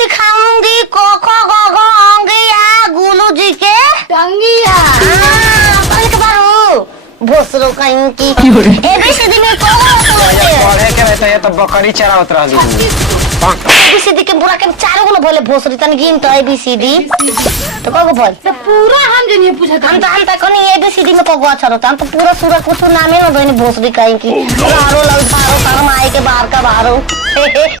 सिखाऊंगी cocoa गोगो अंगिया गुलू जी के टंगिया एक बार भोसरो कहीं की एबीसीडी में पढ़े के रहते है तो बकरी चरावत रहली एबीसीडी के पूरा के चार गो बोले भोसरी तन गिन तो एबीसीडी तो कगो बोल तो पूरा हम जनिए पूछत हम तो कनी एबीसीडी में कगो अच्छा रहता हम तो पूरा सूरा कुछ नामे न दोनी भोसरी कहीं की बारो लग बारो शर्म आए के बाहर का बारो